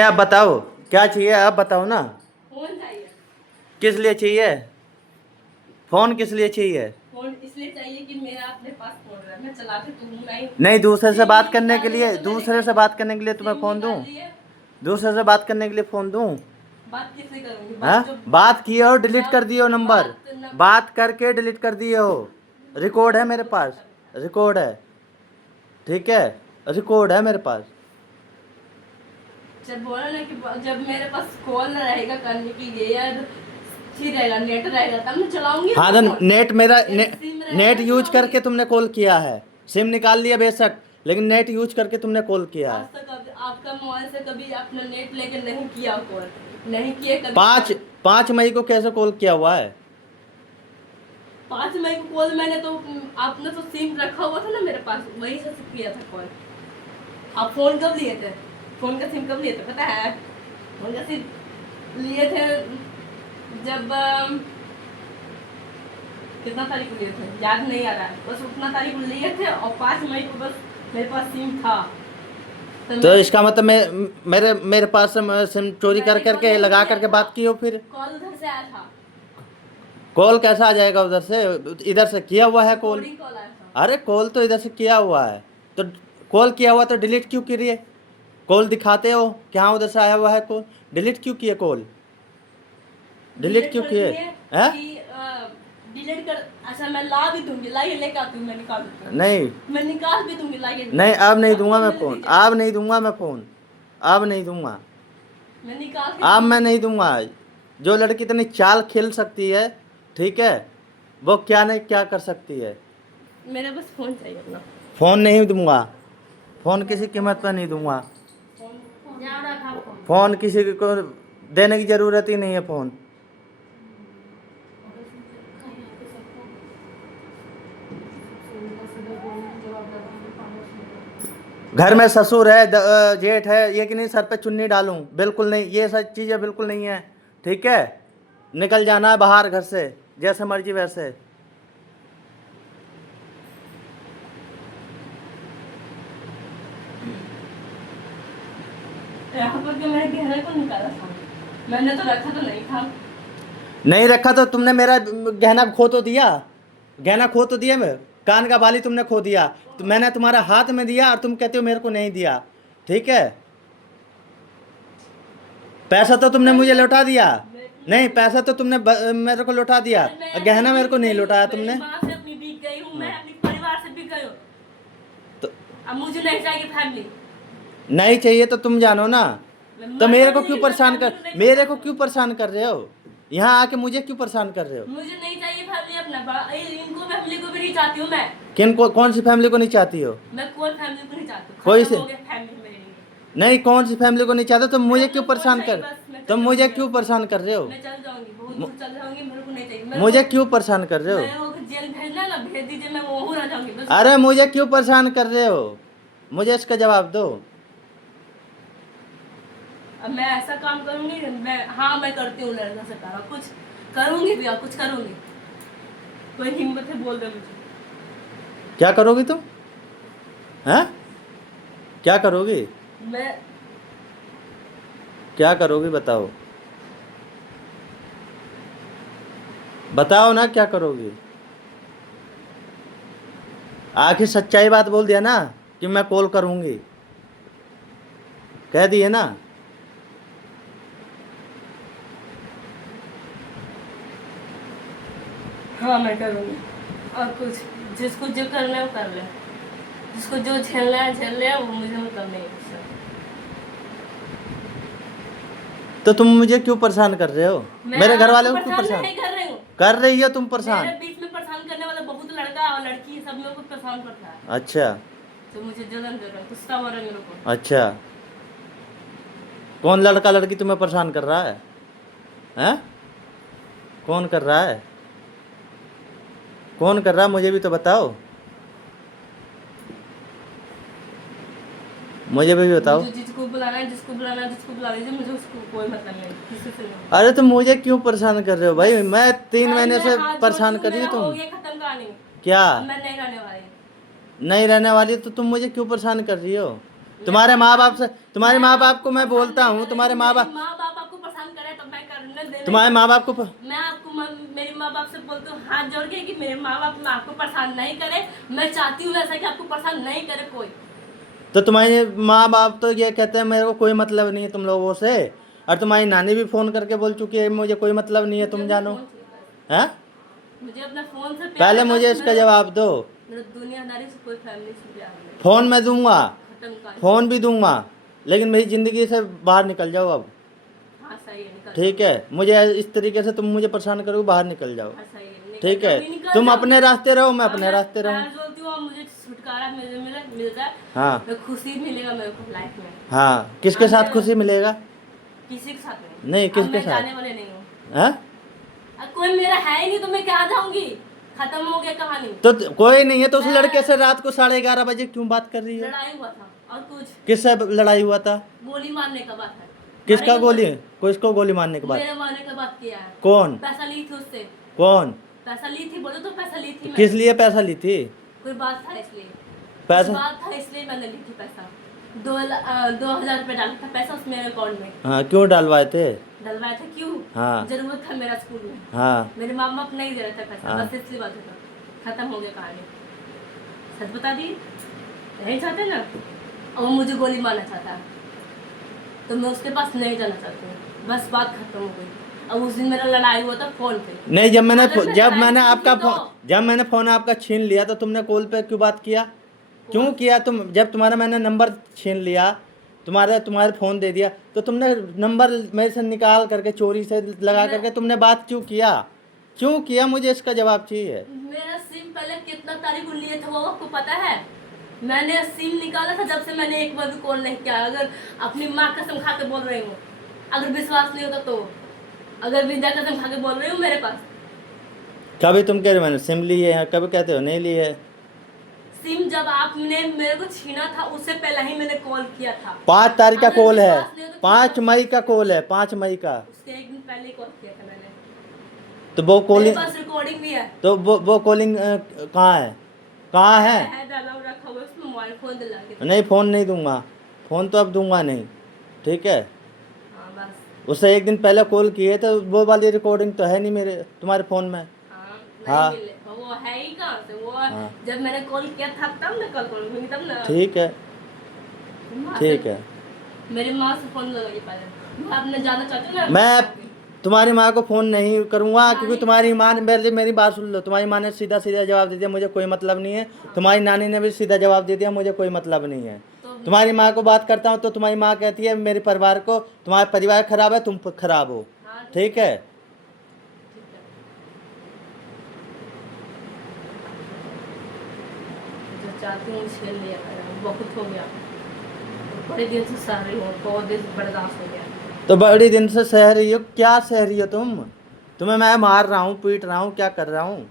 आप बताओ क्या चाहिए, आप बताओ ना। फोन चाहिए। किस लिए चाहिए फोन? किस लिए चाहिए फोन इसलिए चाहिए कि मेरा अपने पास फोन है, मैं चलाती तो हूँ नहीं। नहीं, दूसरे से सिम बात भी करने के निकाल लिए लिए, तो मैंने दूसरे से बात करने के लिए तुम्हें सिम फोन दूं? निकाल लिए। दूसरे से बात करने के लिए फोन दूं? बात किससे करूंगी? हाँ, बात जो बात किए हो, डिलीट कर जब दिए हो नंबर। बात न बात करके डिलीट कर दिए हो। रिकॉर्ड है मेरे पास, रिकॉर्ड है, ठीक है, रिकॉर्ड है मेरे पास। जब बोला ना कि जब मेरे पास कॉल रहेगा करने के लिए या ठीक रहेगा, नेट रहेगा तब मैं चलाऊंगी हाँ अपना तो फोन। नेट मेरा सिम रहेगा नेट ना यूज चलाऊंगी। करके तुमने कॉल किया है। सिम निकाल लिया बेशक, लेकिन नेट यूज करके तुमने कॉल किया आज है। तक आपका मोबाइल से कभी अपना नेट लेके नहीं किया कॉल, नहीं किए कभी पाँच कॉल। 5 मई को कैसे कॉल किया हुआ है? 5 मई को कॉल मैंने तो आपने तो सिम रखा हुआ था ना मेरे पास, वही से किया था कॉल। आप फोन कब लिए थे? फोन का सिम कब लिए थे पता है? फोन का सिम लिए थे जब कितना तारीख को लिए थे याद नहीं आ रहा है, बस उतना तारीख को लिए थे और 5 मई को बस मेरे पास सिम था। तो इसका मतलब मेरे मेरे पास से सिम चोरी कर मैंने कॉल करके नहीं लगा किया करके था, बात की हो फिर? कॉल उधर से आया था। कॉल कैसा आ जाएगा उधर से? इधर से किया हुआ है कॉल। रिकॉर्डिंग कॉल आया था। अरे कॉल तो इधर से किया हुआ है, तो कॉल किया हुआ तो डिलीट क्यों करिए? कॉल दिखाते हो कि हाँ उधर से आया हुआ है कॉल, डिलीट क्यों किए कॉल? डिलीट डिलीट क्यों कर किए? दिए हैं? कि डिलीट कर। अच्छा मैं ला भी दूंगी, लाइए लेके आती हूँ, मैं निकाल दूंगी। नहीं मैं निकाल भी दूंगी, लाइए। नहीं, अब नहीं आप दूंगा फोन मैं में ले फ़ोन, दीजिए, अब नहीं दूंगा मैं फ़ोन, अब नहीं दूंगा, मैं निकाल के अब मैं दूंगी। नहीं दूंगा। जो लड़की इतनी चाल खेल सकती है, ठीक है, वो क्या नहीं क्या कर सकती है। मेरा बस फोन चाहिए अपना। फ़ोन नहीं दूंगा, फ़ोन किसी कीमत पर नहीं दूंगा। जा रखा फोन। फ़ोन किसी को देने की ज़रूरत ही नहीं है फ़ोन। घर में ससुर है, जेठ है, ये कि नहीं सर पे चुन्नी डालूं? बिल्कुल नहीं, ये सब चीज़ें बिल्कुल नहीं है, ठीक है। निकल जाना है बाहर घर से, जैसे मर्जी वैसे। यहाँ पर के मैंने गहने को निकाला था, मैंने तो रखा तो नहीं था। नहीं रखा तो तुमने मेरा गहना खो तो दिया, गहना खो तो दिया, मैं कान का बाली तुमने खो दिया, तो मैंने तुम्हारा हाथ में दिया और तुम कहते हो मेरे को नहीं दिया, ठीक है। पैसा तो तुमने मुझे लौटा दिया, नहीं पैसा तो तुमने मेरे को लौटा दिया, अरे मैं गहना ऐसे मेरे को बिक नहीं गई हूँ, लौटाया मेरी तुमने। माँ से अपनी बिक गई हूँ, मैं हाँ। अपने परिवार से बिक गई हूँ। तो अब मुझे नहीं चाहिए फैमिली। नहीं चाहिए तो तुम जानो ना, मैं तो मर मेरे को जाऊंगी क्यों लेकिन मैं परेशान फैमिली कर, को नहीं मेरे छोड़ूंगी। को क्यों परेशान कर रहे हो? यहाँ आके मुझे क्यों परेशान कर रहे हो? मुझे नहीं चाहिए फैमिली अपना, इनको फैमिली को भी नहीं चाहती हूँ मैं। किन को, कौन सी फैमिली को नहीं चाहती हो? मैं कोई फैमिली को नहीं चाहती हूँ, कोई खत्म से हो गया फैमिली मेरे लिए। नहीं, कौन सी फैमिली को नहीं चाहते? तुम मुझे मेरे क्यों को कौन परेशान चाहिए कर, बस, मैं चल तुम जाऊंगी। मुझे क्यों परेशान कर रहे हो? मैं चल जाऊंगी, बहुत मु- दूर चल जाऊंगी, मेरे को नहीं चाहिए। मुझे क्यों परेशान कर रहे हो? मेरे को जेल भेजना है ना, भेज दीजिए, मैं वहीं रह जाऊंगी बस। अरे मुझे क्यों परेशान कर रहे हो? मुझे इसका जवाब दो। अब मैं ऐसा काम करूंगी, मैं करती हूँ लड़का से प्यार, कुछ करूंगी भी और कुछ करूंगी। कोई हिम्मत है बोल दे मुझे। क्या करोगी तुम? हैं? क्या करोगी? मैं क्या करोगी बताओ, बताओ ना क्या करोगी? आखिर सच्चाई बात बोल दिया ना कि मैं कॉल करूंगी, कह दिए ना। हाँ मैं करूंगी, और कुछ जिसको जो करना है वो कर ले, जिसको जो झेलना है झेल ले, वो मुझे मतलब नहीं है। तो तुम मुझे क्यों परेशान कर रहे हो? मैं मेरे घर आपको वाले को क्यों परेशान परेशान नहीं कर रही हूँ। कर रही हो तुम? परेशान? मेरे बीच में परेशान करने वाला बहुत लड़का और लड़की सब लोग को परेशान करता है, अच्छा तो मुझे जलन दे रहा है, गुस्सा हो रहा है मेरे को। अच्छा, कौन लड़का लड़की तुम्हें परेशान कर रहा है? हैं? कौन कर रहा है? कौन कर रहा है मुझे भी तो बताओ, मुझे भी बताओ। मुझे जिसको बुलाना है, जिसको बुलाना है, जिसको बुला लीजिए, मुझे उसको कोई मतलब नहीं, किसी से नहीं। अरे तुम मुझे क्यों परेशान कर रहे हो भाई? मैं 3 महीने भाई से मैं हाथ परेशान जोड़ती हूँ, कर रही हो मेरा हो तुम। गया खत्म कहानी। क्या अब मैं नहीं रहने वाली। नहीं रहने वाली? तो तुम मुझे क्यों परेशान कर रही हो? तुम्हारे माँ बाप से, तुम्हारे माँ बाप को मैं बोलता हूँ, तुम्हारे माँ बाप, माँ बाप आपको पसंद करे तो मैं करने दे। तुम्हारे माँ बाप को मैं आपको मेरे माँ बाप से बोलती हूँ हाथ जोड़ के कि मेरे माँ बाप आपको पसंद नहीं करे, मैं चाहती हूँ ऐसा कि आपको पसंद नहीं करे कोई। तो तुम्हारे माँ बाप तो ये कहते हैं मेरे को कोई मतलब नहीं है तुम लोगों से, और तुम्हारी नानी भी फोन करके बोल चुकी है मुझे कोई मतलब नहीं है, तुम जानो। हैं? मुझे अपना फोन से प्यार पहले है, मुझे बस इसका जवाब दो। मेरा दुनियादारी से कोई फैमिली से प्यार नहीं। फोन मैं दूंगा, खत्म का। फोन भी दूंगा, लेकिन मेरी ज़िंदगी से बाहर निकल जाओ अब। हाँ सही है, निकल ठीक है, मुझे इस तरीके से तुम मुझे परेशान करोगे, बाहर निकल जाओ। जाओ। हाँ सही है, ठीक है, अभी निकल तुम जाओ। अपने रास्ते रहो, मैं हाँ, अपने रास्ते रहूँ। मैं बोलती हूँ मुझे छुटकारा मिल जाए, हाँ तो खुशी मिलेगा मेरे को लाइफ में। हाँ, किसके अब साथ मैं- खुशी मिलेगा? किसी के साथ नहीं। नहीं, अब किसके मैं साथ? जाने वाले नहीं हूँ। हैं? अब कोई मेरा है ही नहीं तो मैं क्या जाऊंगी, खत्म हो गया कहानी। तो कोई नहीं है तो उस लड़के से रात को 11:30 बजे क्यों बात कर रही हो? लड़ाई हुआ था और कुछ किससे लड़ाई हुआ था? गोली मारने का बात है। किसका मारेगा गोली? किसको गोली मारने के बाद? मेरे मारने का बात किया है। कौन? पैसा ली थी उससे। कौन? पैसा ली थी, बोलो तो पैसा ली थी किस मैं। लिए पैसा ली थी? कोई बात था इसलिए, पैसा? कुछ बात था इसलिए मैंने ली थी पैसा। 2,000 रुपये डाला था पैसा उसमें अकाउंट में। हाँ, क्यों डलवाए थे? डलवाया था क्यों? हाँ जरूरत था मेरा स्कूल में। हाँ मेरे माँ बाप नहीं दे रहे थे पैसा, हाँ। बस इसलिए बात होता। खत्म हो गया कहानी। सच बता दी, नहीं चाहते ना, और वो मुझे गोली मारना चाहता है तो मैं उसके पास नहीं जाना चाहती हूँ, बस बात खत्म हो गई। अब उस दिन मेरा लड़ाई हुआ था फोन पे। नहीं, जब मैंने अगर मैं जब लड़ाई मैंने की आपका थी तो- फोन जब मैंने फोन आपका छीन लिया तो तुमने कॉल पे क्यों बात किया? क्यों किया तुम? जब तुम्हारा मैंने नंबर छीन लिया, तुम्हारे फ़ोन दे दिया, तो तुमने नंबर मेरे से निकाल करके चोरी से लगा करके तुमने बात क्यों किया? क्यों किया? मुझे इसका जवाब चाहिए। मेरा सिम पहले कितना तारीख को लिए थे वो आपको पता है? मैंने सिम निकाला था जब से मैंने एक बार भी कॉल नहीं किया। अगर अपनी माँ कसम खा के बोल रही हूँ, अगर विश्वास नहीं होता तो, अगर विद्या कसम खा के बोल रही हूँ मेरे पास। कभी तुम कह रहे हो मैंने सिम ली है, कभी कहते हो नहीं ली है। सिम जब आपने मेरे को छीना था उससे पहले ही मैंने कॉल किया था। 5 तारीख का अगर कॉल है, विश्वास नहीं हो तो 5 मई का कॉल है, 5 मई का। उसके एक दिन पहले कॉल किया था मैंने। तो वो मेरे कॉलिंग, पास रिकॉर्डिंग भी है। तो वो कॉलिंग कहाँ है? कहाँ है? डाला हुआ रखा हुआ है, उसमें मोबाइल फोन दिला के। नहीं, फ़ोन नहीं दूंगा, फ़ोन तो अब दूंगा नहीं। ठीक है, हाँ बस। उससे एक दिन पहले कॉल किए तो वो वाली रिकॉर्डिंग तो है नहीं मेरे तुम्हारे फ़ोन में। हाँ, हाँ। नहीं मिले वो है ही कहाँ से वो। हाँ। जब मैंने कॉल किया था तब ना कॉल करूँगी तब ना। ठीक है, माँ ठीक से- है। मेरी माँ से फोन लगाइए पहले, मैं आपने जाना चाहती हूँ ना। मैं तुम्हारी माँ को फ़ोन नहीं करूँगा, क्योंकि तुम्हारी माँ ने मेरी बात सुन लो, तुम्हारी माँ ने सीधा सीधा जवाब दे दिया मुझे कोई मतलब नहीं है। तुम्हारी नानी ने भी सीधा जवाब दे दिया मुझे कोई मतलब नहीं है। तुम्हारी माँ को बात करता हूँ तो तुम्हारी माँ कहती है मेरे परिवार को, तुम्हारा परिवार खराब है, तुम खराब हो। हाँ, ठीक है, ठीक है। जो चाहती हूँ छेल लिया करो, बहुत हो गया। बड़े दिन से सह रही हूँ, बहुत दिन से बर्दाश्त हो गया। तो बड़ी दिन से सह रही हो, क्या सह रही हो तुम? तुम्हें मैं मार रहा हूँ, पीट रहा हूँ, क्या कर रहा हूँ?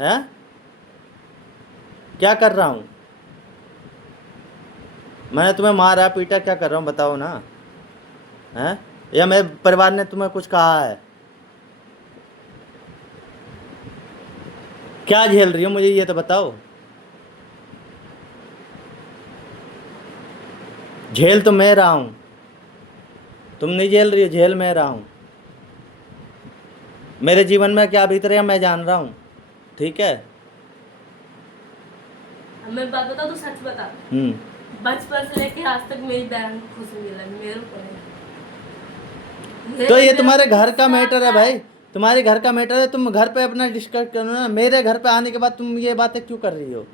हैं? क्या कर रहा हूँ? मैंने तुम्हें मारा पीटा, क्या कर रहा हूँ बताओ ना? हैं? या मेरे परिवार ने तुम्हें कुछ कहा है? क्या झेल रही हो मुझे ये तो बताओ। झेल तो मैं रहा हूँ, तुम नहीं झेल रही हो, झेल मैं रहा हूँ। मेरे जीवन में क्या बीत रहा है मैं जान रहा हूँ। ठीक है, अब मैं बात बताऊँ तो सच बता, बचपन से लेके आज तक मेरी बहन को खुशी मिला, मेरे को नहीं। तो ये मेरा तुम्हारे घर का गुस्सा मैटर है आता भाई, तुम्हारे घर का मैटर है। तुम घर पे अपना डिस्कस करो ना, मेरे घर पे आने के बाद तुम ये बातें क्यों कर रही हो?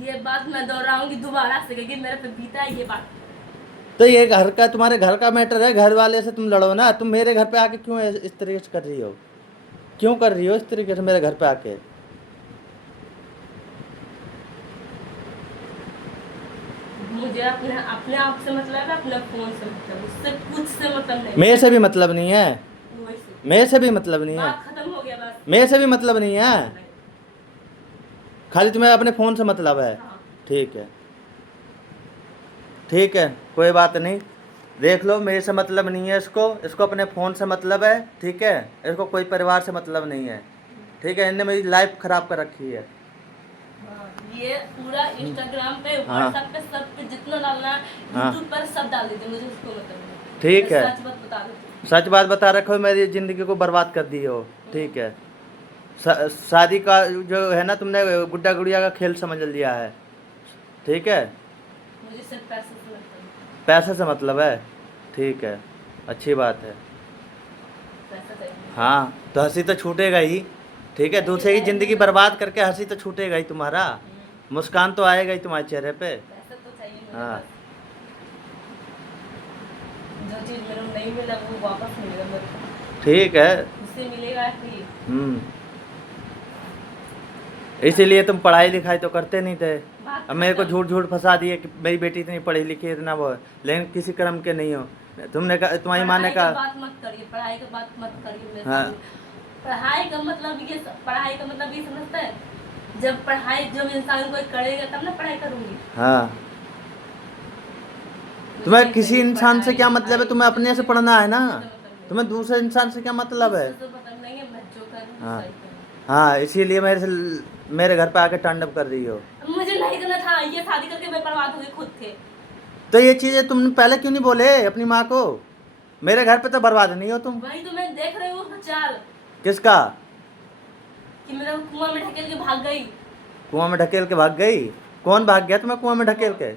ये बात मैं दोहराऊंगी दोबारा से क्योंकि मेरे पे बीता है ये बात। तो ये घर का, तुम्हारे घर का मैटर है, घर वाले से तुम लड़ो ना। तुम मेरे घर पे आके क्यों इस तरीके से कर रही हो? क्यों कर रही हो इस तरीके से मेरे घर पे आके? मुझे अपने अपने आप से मतलब है, अपने फोन से मतलब, उससे कुछ से मतलब नहीं। मेरे से भी मतलब नहीं है, वैसे मेरे से भी मतलब नहीं है, बात खत्म हो गया बस। मेरे से भी मतलब नहीं है, खाली तुम्हें अपने फ़ोन से मतलब है। हाँ। ठीक है, ठीक है, कोई बात नहीं। देख लो, मेरे से मतलब नहीं है इसको अपने फ़ोन से मतलब है। ठीक है, इसको कोई परिवार से मतलब नहीं है। ठीक है, इनने मेरी लाइफ ख़राब कर रखी है। हाँ, ये पूरा इंस्टाग्राम पे हाँ। व्हाट्सएप पे सब पे जितना डालना है हाँ। यूट्यूब पर सब डाल दीजिए, मुझे उसको मतलब नहीं। ठीक मैं है। सच बात बता देती हूँ। सच बात बता रखो, मेरी ज़िंदगी को बर्बाद कर दी हो। ठीक है। शादी का जो है ना, तुमने गुड्डा गुड़िया का खेल समझ लिया है। ठीक है। मुझे सिर्फ पैसे से लगता है, पैसे से मतलब है। ठीक है, अच्छी बात है। पैसा चाहिए। हाँ, तो हंसी तो छूटेगा ही। ठीक है, दूसरे की ज़िंदगी बर्बाद करके हंसी तो छूटेगा ही तुम्हारा, मुस्कान तो आएगा ही तुम्हारे चेहरे पे। पैसा तो चाहिए मुझे हाँ। बस। जो चीज़ मेरे को नहीं मिला वो वापस मिलेगा मेरे को, ठीक है। उससे मिलेगा कि हम्म। इसीलिए तुम पढ़ाई लिखाई तो करते नहीं थे। अब मेरे को झूठ झूठ फंसा दिए कि मेरी बेटी इतनी पढ़ी लिखी है, इतना वो है, लेकिन किसी क्रम के नहीं हो। तुमने कहा, तुम्हारी माँ ने पढ़ाई कहा। का बात मत करिए, पढ़ाई का बात मत करिए मेरे हाँ। सामने। पढ़ाई का मतलब ये समझता है, जब पढ़ाई जब इंसान कोई करेगा तब ना पढ़ाई करूंगी। हाँ, तुम्हें किसी इंसान से क्या मतलब है? तुम्हें अपने से पढ़ना है ना, तुम्हें दूसरे इंसान से क्या मतलब है? तो मतलब नहीं है, मैं जो करूँ हाँ। सही करूँ। हाँ, इसीलिए मेरे घर पे आके तांडव कर रही हो। मुझे नहीं करना था, ये शादी करके मैं बर्बाद हो गई खुद के। तो ये चीज़ें तुमने पहले क्यों नहीं बोले अपनी माँ को? मेरे घर पे तो बर्बाद नहीं हो तुम। वही तो मैं देख रही हूँ चाल, किसका? कि मेरा कुआं में ढकेल के भाग गई। कुआं में ढकेल के भाग गई? कौन भाग गया तुम्हें कुआं में ढकेल के?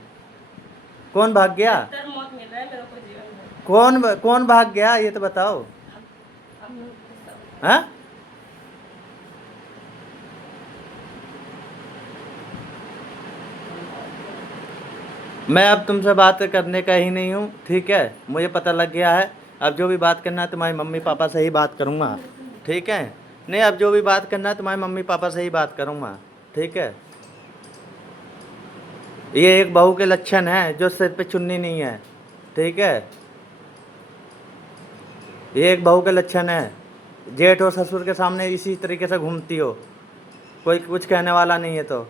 कौन भाग गया? बेहतर मौत मिल रहा है मेरे को जीवन में। कौन भाग गया, ये तो बताओ। हम लोग को सब- हाँ? मैं अब तुमसे बात करने का ही नहीं हूँ। ठीक है, मुझे पता लग गया है। अब जो भी बात करना है तुम्हारे मम्मी पापा से ही बात करूँगा। ठीक है। नहीं, अब जो भी बात करना है तुम्हारे मम्मी पापा से ही बात करूँगा। ठीक है। ये एक बहू के लक्षण है जो सिर पे चुन्नी नहीं है। ठीक है, ये एक बहू के लक्षण है। जेठ और ससुर के सामने इसी तरीके से घूमती हो, कोई कुछ कहने वाला नहीं है तो